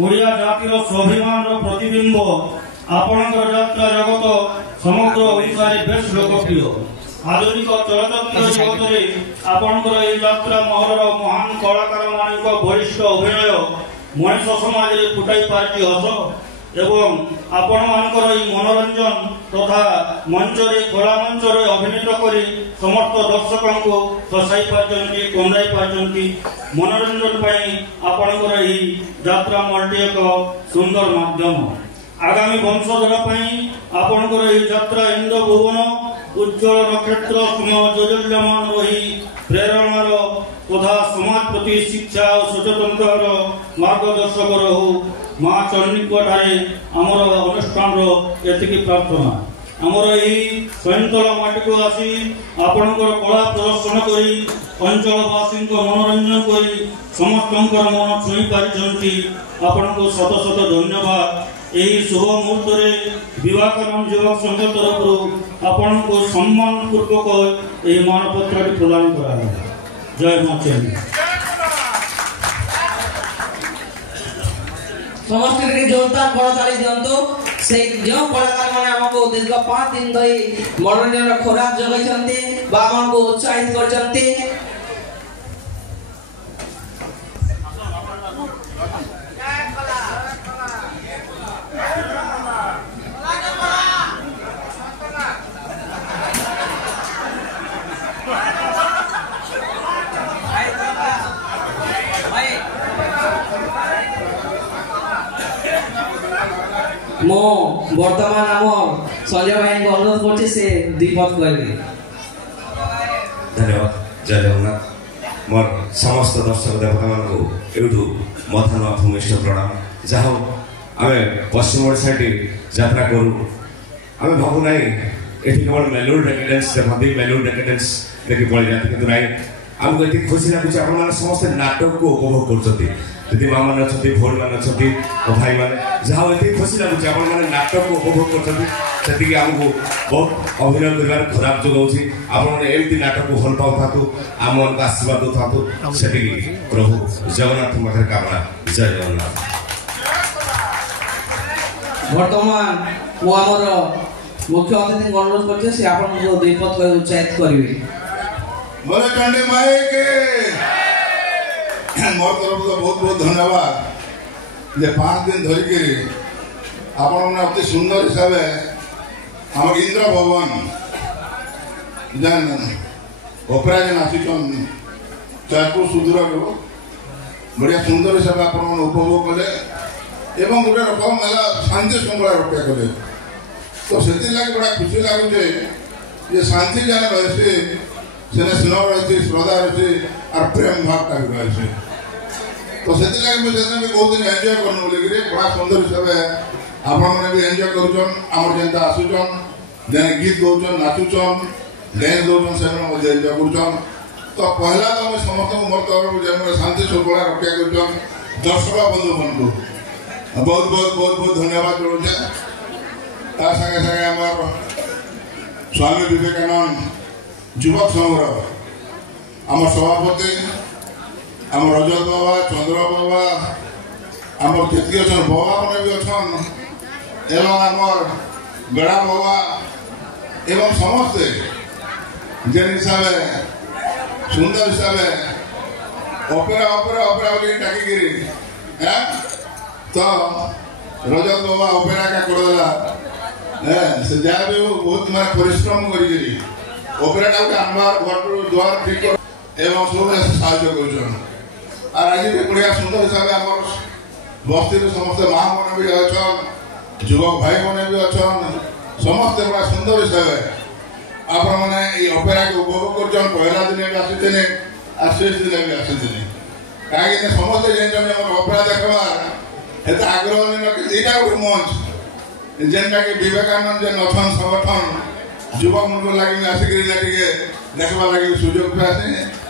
ओडिया जातिर स्वाभिमान प्रतिबिंब आपणकर यात्रा जगत समग्र ओडिशा बेस लोकप्रिय। आधुनिक चलचित्र जगत में आपणकर यात्रा महलर महान कलाकार मान वरिष्ठ अभिनय मनीष समाज फुटाई पार्टी हस एवं आपण मानकर मनोरंजन तथा मंच खोला मंच अभिनीत कर समस्त दर्शकों को हसाई पार्टी कंदाई पार्टी मनोरंजन आपणकर यात्रा मल्टी एक सुंदर माध्यम। आगामी वंशधर आपणकर यात्रा इंद्र भुवन उज्ज्वल नक्षत्र जोजल्यमान रही प्रेरणार तथा समाज प्रति शिक्षा और सचेतनतार मार्गदर्शक रहू माँ चंडीठारे आमर अनुष्ठान एतिकी प्रार्थना। आमर यही सैंतला माटी को आसी आपणकर कला प्रदर्शन करी अंचलवासी मनोरंजन करी समस्त मन छुई पारिछंती आपण को शत शत धन्यवाद। यही शुभ मुहूर्त में विवेकानंद युवक संघ तरफ आपण को सम्मान पूर्वक यह मानपत्र प्रदान करा। जय माँ चंडी। समस्त जोरदार करताली दिंतु से जो कलाकार माने हमको दीर्घ 5 दिन धरी मनोरंजन खोराक जगैछन्ते बा हमको उत्साहित करछन्ते। मो वर्तमान आम संजय भाई को अनुरोध करछि से दीपक कहबे। धन्यवाद। जय जगन्नाथ। मोर समस्त दर्शक देवता मान को एठू मथान भूमिष्ठ प्रणाम। जहाँ आमे पश्चिम ओडिशा यात्रा करू आमे भाबू नाही एठी केवल मेलोडी डेकेडेंस देखि मेलोडी डेकेडेंस देखि पळि जाते किंतु नाही हमको एति खुशी लागुछि आपण माने समस्त नाटक को उपभोग करछथि। दीदी माँ मान अच्छी भौणी मान अच्छी भाई मैंने जहाँ ये खुशी लगुच नाटक को उपभोग करती आमको बहुत अभिनय कर खराब जोगाऊँगी आपमती नाटक को भल पाऊ था आम मन को आशीर्वाद था से प्रभु जगन्नाथ पाखे कामना। जय जगन्नाथ। वर्तमान वो आमर मुख्य अतिथि अनुरोध करछे से आपन को दुई पद कहि उत्साहित करिवे। बोले चंडी माई के मोर तरफ तो बहुत बहुत धन्यवाद जे 5 दिन धरिकी आपण अति सुंदर हिसाब आम इंद्र भवन जेन ओपेरा जेन आसीचन चारपुर सुदूर बढ़िया सुंदर हिसाब आप उपभोग कले एवं गोटे रकम है शांति श्रृंखला रक्षा कले तो से बड़ा खुशी लगुचे ये शांति जाने रही सेने स्नेह रही श्रद्धा रही और प्रेम भाव का भी रही तो से बहुत दिन एंजॉय करनु बोलिक बड़ा सुंदर हिसाब आपण भी एंजॉय करुचन आमर जेनता आसुचन जेने गीत गाउचन नाचुचन डांस दौचन से एंजॉय करुचन तो पहला तो मैं समस्त मोर तरफ जेन शांति श्रृंखला रक्षा करुचन दर्शक बंधु मन को बहुत बहुत बहुत बहुत धन्यवाद जोड़े तार संगे संगे आमर स्वामी विवेकानंद युवक संघ आम सभापति आम रजत बाबा चंद्र बाबा आम जी अच्छा बाबा मैंने भी अच्छा एवं आमर बेड़ा बाबा एवं समस्ते जेन हिसाब सुंदर हिसाब ऑपेरा ऑपेरा ऑपेरा बोली डाकिकी तो रजत बाबा ऑपेरा का करदेला से जहाँ भी बहुत मैं परिश्रम करी ऑपेरा आनबार घर द्वार ठीक एवं सब साहय कर आज भी बढ़िया सुंदर हिसाब आम बस्ती समस्त माँ मैंने भी अच्छा युवक भाई मैंने भी अच्छा समस्त बड़ा सुंदर हिसाब आप ऑपेरा के उपभोग कर पहला दिन भी आसी और शेष दिन भी आसी कहीं समस्ते जेन ऑपेरा देखार आग्रह नहीं यहाँ गोटे मंच जेनटा कि विवेकानंद जेन अच्छा संगठन युवक मन लगे आसिक देखा लगे सुजोग भी आसे